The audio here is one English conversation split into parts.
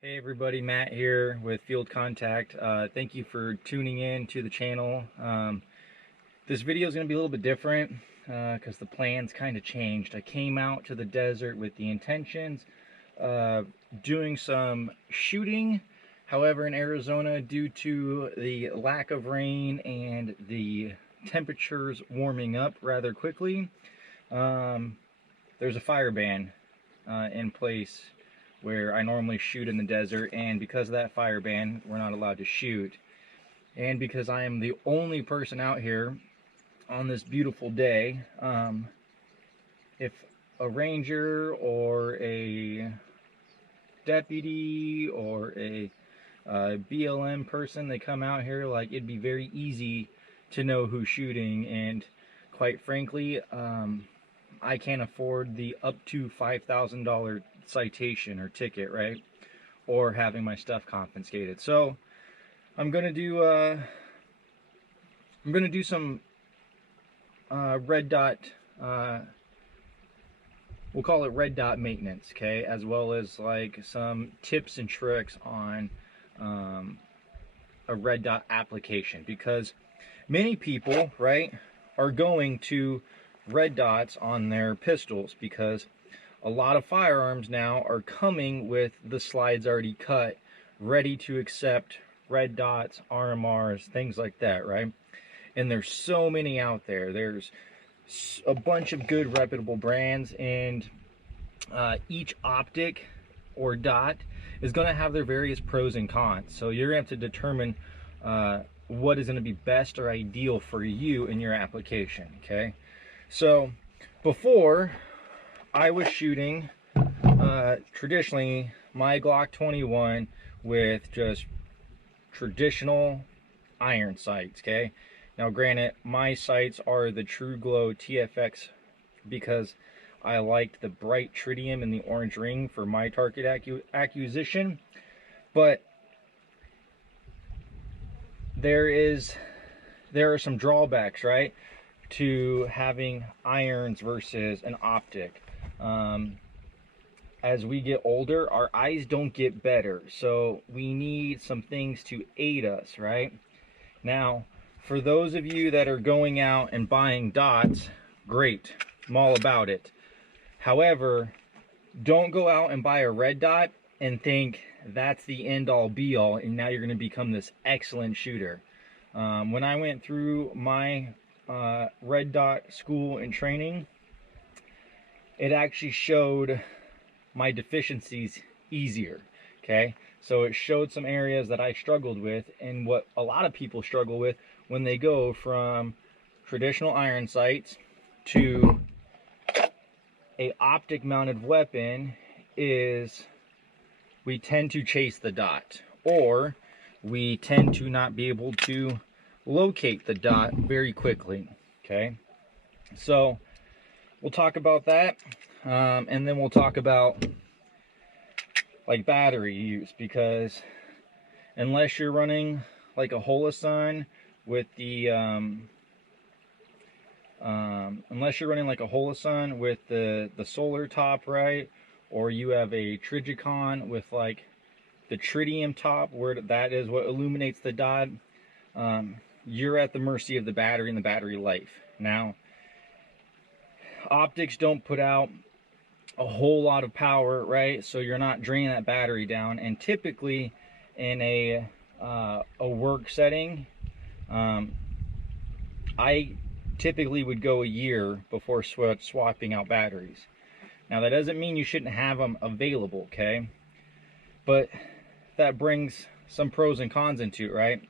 Hey everybody, Matt here with Field Contact. Thank you for tuning in to the channel. This video is going to be a little bit different because the plans kind of changed. I came out to the desert with the intentions of doing some shooting. However, in Arizona, due to the lack of rain and the temperatures warming up rather quickly, there's a fire ban in place where I normally shoot in the desert, and because of that fire ban, we're not allowed to shoot. And because I am the only person out here on this beautiful day, if a ranger or a deputy or a BLM person, they come out here, like, it'd be very easy to know who's shooting. And quite frankly, I can't afford the up to $5,000 citation or ticket, right? Or having my stuff confiscated. So I'm gonna do some red dot, we'll call it red dot maintenance, okay, as well as like some tips and tricks on a red dot application, because many people, right, are going to red dots on their pistols because a lot of firearms now are coming with the slides already cut, ready to accept red dots, RMRs, things like that, right? And there's so many out there. There's a bunch of good reputable brands, and each optic or dot is going to have their various pros and cons. So you're going to have to determine what is going to be best or ideal for you in your application, okay? So before, I was shooting traditionally my Glock 21 with just traditional iron sights, okay? Now granted, my sights are the True Glow TFX because I liked the bright tritium and the orange ring for my target acquisition, but there are some drawbacks, right, to having irons versus an optic. As we get older, our eyes don't get better, so we need some things to aid us, right? Now, for those of you that are going out and buying dots, great, I'm all about it. However, don't go out and buy a red dot and think that's the end all be all and now you're going to become this excellent shooter. When I went through my red dot school and training, it actually showed my deficiencies easier, okay? So it showed some areas that I struggled with, and what a lot of people struggle with when they go from traditional iron sights to a optic mounted weapon is we tend to chase the dot, or we tend to not be able to locate the dot very quickly, okay? So we'll talk about that, and then we'll talk about like battery use, because unless you're running like a Holosun with the the solar top, right, or you have a Trigicon with like the tritium top where that is what illuminates the dot, you're at the mercy of the battery and the battery life. Now, optics don't put out a whole lot of power, right? So you're not draining that battery down, and typically in a work setting, I typically would go a year before swapping out batteries. Now that doesn't mean you shouldn't have them available, okay? But that brings some pros and cons into it, right?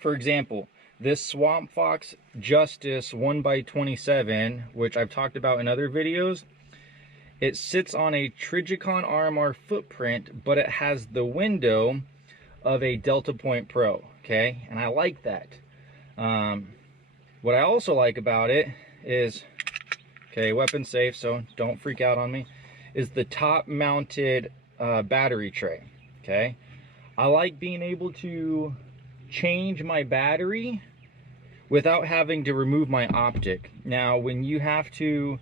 For example, this Swamp Fox Justice 1x27, which I've talked about in other videos, it sits on a Trigicon RMR footprint, but it has the window of a Delta Point Pro, okay? And I like that. What I also like about it is, okay, weapon safe, so don't freak out on me, is the top mounted battery tray, okay? I like being able to change my battery without having to remove my optic. Now, when you have to,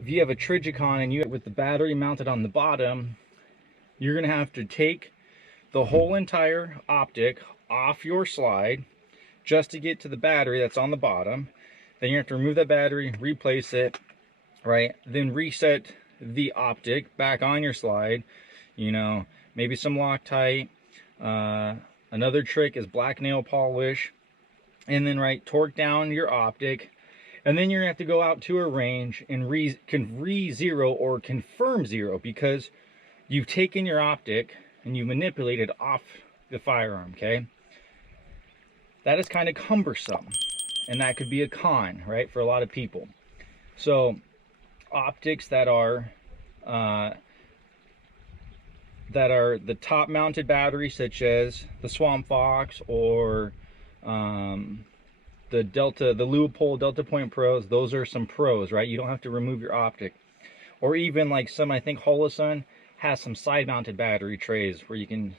if you have a Trigicon and you with the battery mounted on the bottom, you're going to have to take the whole entire optic off your slide just to get to the battery that's on the bottom. Then you have to remove that battery, replace it, right? Then reset the optic back on your slide. You know, maybe some Loctite. Another trick is black nail polish. And then, right, torque down your optic. And then you're going to have to go out to a range and re-zero or confirm zero, because you've taken your optic and you manipulated off the firearm, okay? That is kind of cumbersome, and that could be a con, right, for a lot of people. So optics that are the top mounted batteries, such as the Swamp Fox or the Leupold Delta Point Pros, those are some pros, right? You don't have to remove your optic. Or even like some, I think Holosun has some side mounted battery trays where you can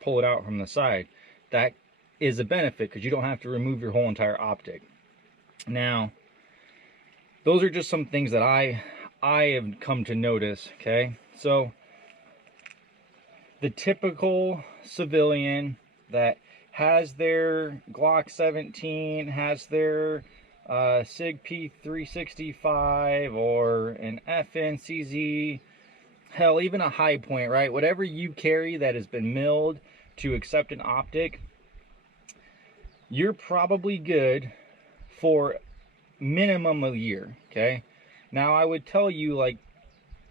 pull it out from the side. That is a benefit because you don't have to remove your whole entire optic. Now, those are just some things that I have come to notice, okay? So the typical civilian that has their Glock 17, has their SIG P365 or an FNCZ, hell, even a High Point, right? Whatever you carry that has been milled to accept an optic, you're probably good for minimum a year, okay? Now, I would tell you, like,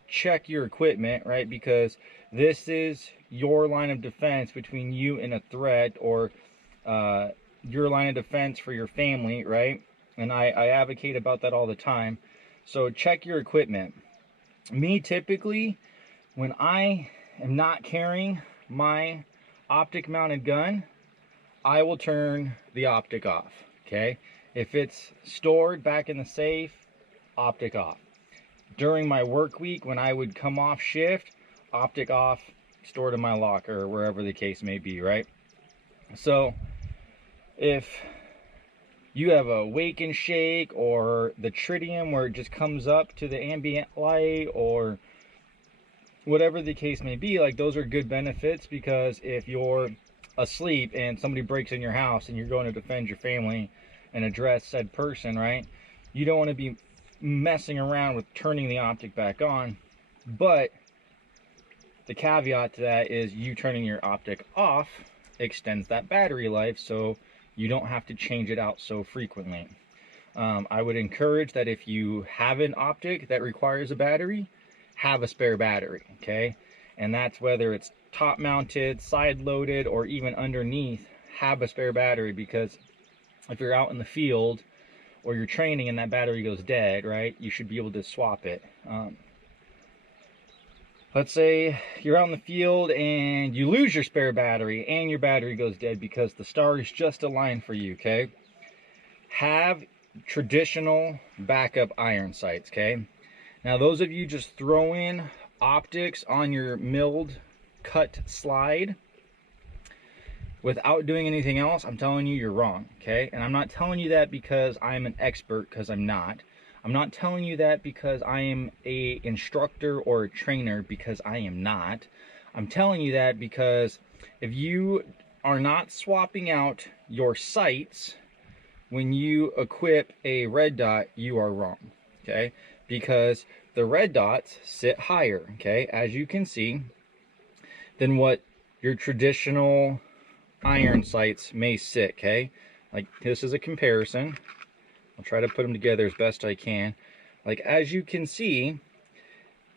check your equipment, right? Because this is your line of defense between you and a threat, or your line of defense for your family, right? And I advocate about that all the time. So check your equipment. Me, typically, when I am not carrying my optic mounted gun, I will turn the optic off, okay? If it's stored back in the safe, optic off. During my work week, when I would come off shift, optic off, stored in my locker, or wherever the case may be, right? So if you have a wake and shake, or the tritium where it just comes up to the ambient light, or whatever the case may be, like, those are good benefits, because if you're asleep and somebody breaks in your house and you're going to defend your family and address said person, right, you don't want to be messing around with turning the optic back on. But the caveat to that is you turning your optic off extends that battery life, so you don't have to change it out so frequently. I would encourage that if you have an optic that requires a battery, have a spare battery, okay? And that's whether it's top mounted, side loaded, or even underneath, have a spare battery, because if you're out in the field or you're training and that battery goes dead, right, you should be able to swap it. Let's say you're out in the field and you lose your spare battery and your battery goes dead because the stars just aligned for you, okay? Have traditional backup iron sights, okay? Now, those of you just throw in optics on your milled cut slide without doing anything else, I'm telling you, you're wrong, okay? And I'm not telling you that because I'm an expert, because I'm not. I'm not telling you that because I am a instructor or a trainer, because I am not. I'm telling you that because if you are not swapping out your sights when you equip a red dot, you are wrong, okay? Because the red dots sit higher, okay, as you can see, than what your traditional iron sights may sit, okay? Like, this is a comparison. I'll try to put them together as best I can. Like, as you can see,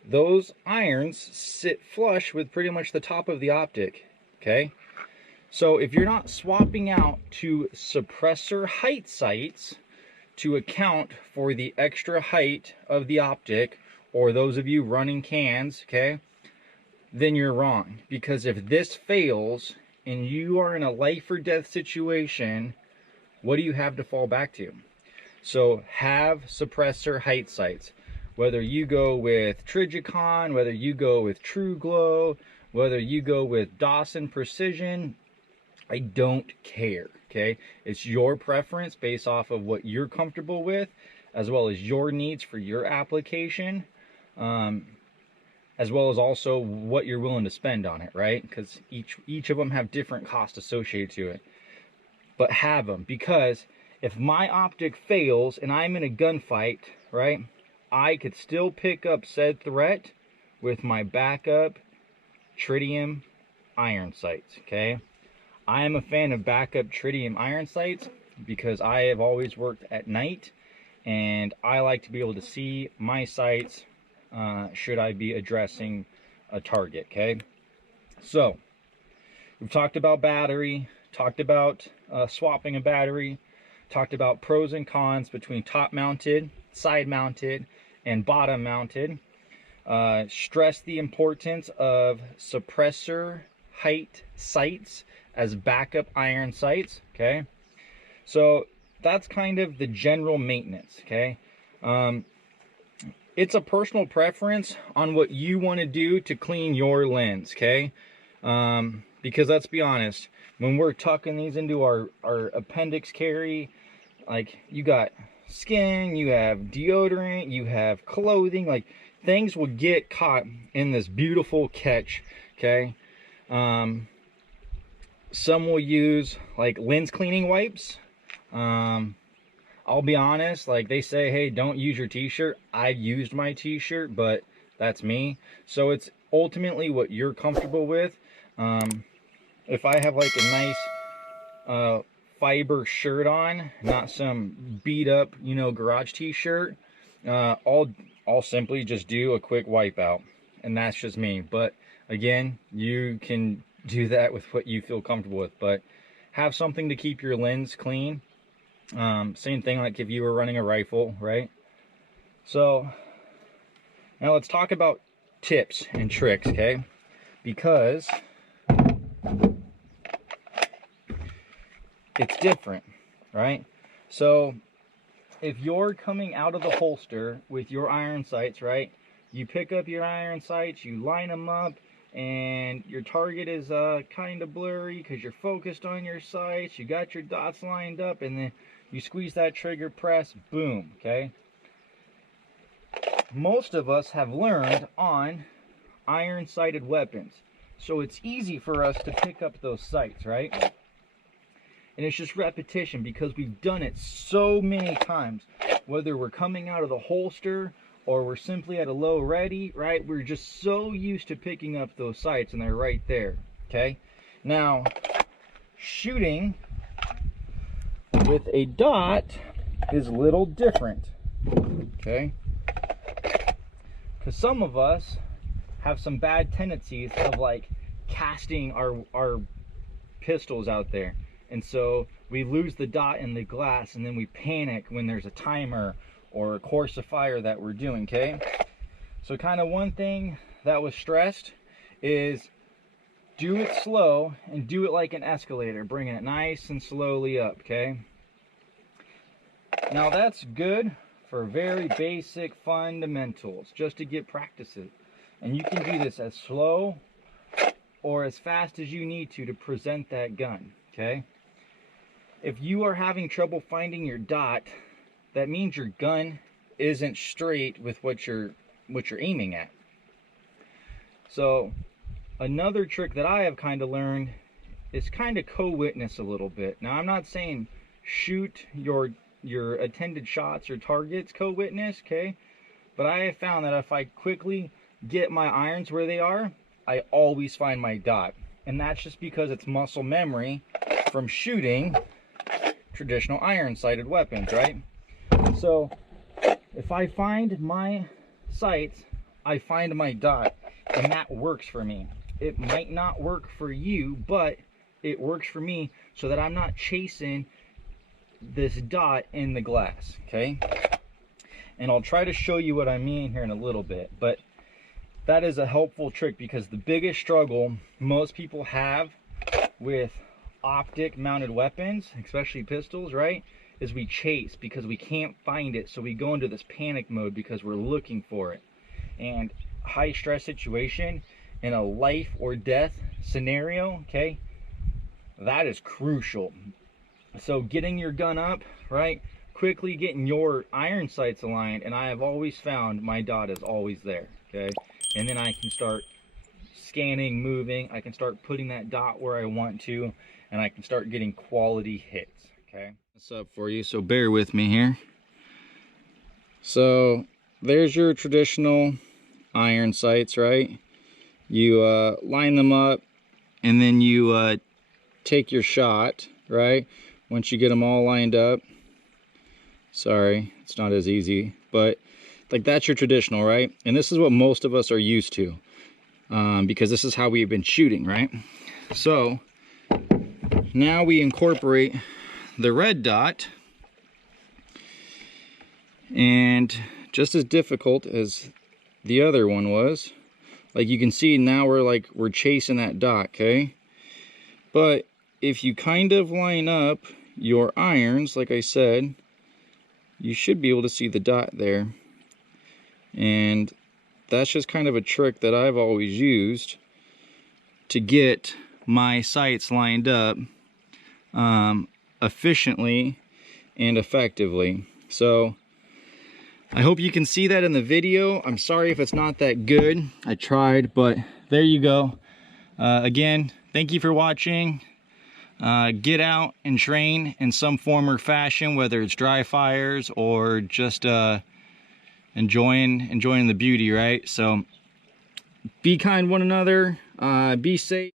those irons sit flush with pretty much the top of the optic, okay? So if you're not swapping out to suppressor height sights to account for the extra height of the optic, or those of you running cans, okay, then you're wrong. Because if this fails and you are in a life or death situation, what do you have to fall back to? So have suppressor height sights. Whether you go with Trigicon, whether you go with True Glow, whether you go with Dawson Precision, I don't care, okay? It's your preference based off of what you're comfortable with, as well as your needs for your application. as well as also what you're willing to spend on it, right? Because each of them have different costs associated to it. But have them, because if my optic fails and I'm in a gunfight, right, I could still pick up said threat with my backup tritium iron sights, okay? I am a fan of backup tritium iron sights because I have always worked at night and I like to be able to see my sights should I be addressing a target, okay? So, we've talked about battery, talked about swapping a battery, talked about pros and cons between top mounted, side mounted, and bottom mounted. Stress the importance of suppressor height sights as backup iron sights, okay? So that's kind of the general maintenance, okay? It's a personal preference on what you want to do to clean your lens, okay? Because let's be honest, when we're tucking these into our appendix carry, like, you got skin, you have deodorant, you have clothing, like, things will get caught in this beautiful catch, okay? Some will use like lens cleaning wipes. I'll be honest, like, they say, hey, don't use your t-shirt. I used my t-shirt, but that's me. So it's ultimately what you're comfortable with. If I have like a nice fiber shirt on, not some beat up, you know, garage t-shirt, I'll simply just do a quick wipe out, and that's just me. But again, you can do that with what you feel comfortable with, but have something to keep your lens clean. Same thing like if you were running a rifle, right? So now let's talk about tips and tricks, okay? Because it's different, right? So if you're coming out of the holster with your iron sights, right, you pick up your iron sights, you line them up, and your target is kind of blurry because you're focused on your sights, you got your dots lined up, and then you squeeze that trigger press, boom, okay? Most of us have learned on iron sighted weapons, so it's easy for us to pick up those sights, right? And it's just repetition because we've done it so many times, whether we're coming out of the holster or we're simply at a low ready, right? We're just so used to picking up those sights, and they're right there, okay? Now, shooting with a dot is a little different, okay? Because some of us have some bad tendencies of like casting our pistols out there. And so we lose the dot in the glass, and then we panic when there's a timer or a course of fire that we're doing, okay? So kind of one thing that was stressed is do it slow and do it like an escalator, bringing it nice and slowly up, okay? Now that's good for very basic fundamentals, just to get practices. And you can do this as slow or as fast as you need to present that gun, okay? If you are having trouble finding your dot, that means your gun isn't straight with what you're aiming at. So another trick that I have kind of learned is kind of co-witness a little bit. Now, I'm not saying shoot your attended shots or targets co-witness, okay? But I have found that if I quickly get my irons where they are, I always find my dot. And that's just because it's muscle memory from shooting traditional iron sighted weapons, right? So if I find my sights, I find my dot, and that works for me. It might not work for you, but it works for me so that I'm not chasing this dot in the glass, okay? And I'll try to show you what I mean here in a little bit, but that is a helpful trick, because the biggest struggle most people have with optic mounted weapons, especially pistols, right, is we chase because we can't find it. So we go into this panic mode because we're looking for it. And high stress situation in a life or death scenario, okay, that is crucial. So getting your gun up, right, quickly getting your iron sights aligned, and I have always found my dot is always there, okay? and then I can start scanning, moving. I can start putting that dot where I want to, and I can start getting quality hits. Okay, this up for you, so bear with me here. So there's your traditional iron sights, right? You line them up, and then you take your shot, right? Once you get them all lined up. Sorry, it's not as easy, but like that's your traditional, right? And this is what most of us are used to, because this is how we've been shooting, right? So now we incorporate the red dot, and just as difficult as the other one was, like you can see now we're chasing that dot, okay? But if you kind of line up your irons, like I said, you should be able to see the dot there. And that's just kind of a trick that I've always used to get my sights lined up efficiently and effectively. So I hope you can see that in the video. I'm sorry if it's not that good. I tried, but there you go. Again, thank you for watching. Get out and train in some form or fashion, whether it's dry fires or just enjoying the beauty, right? So be kind one another, be safe.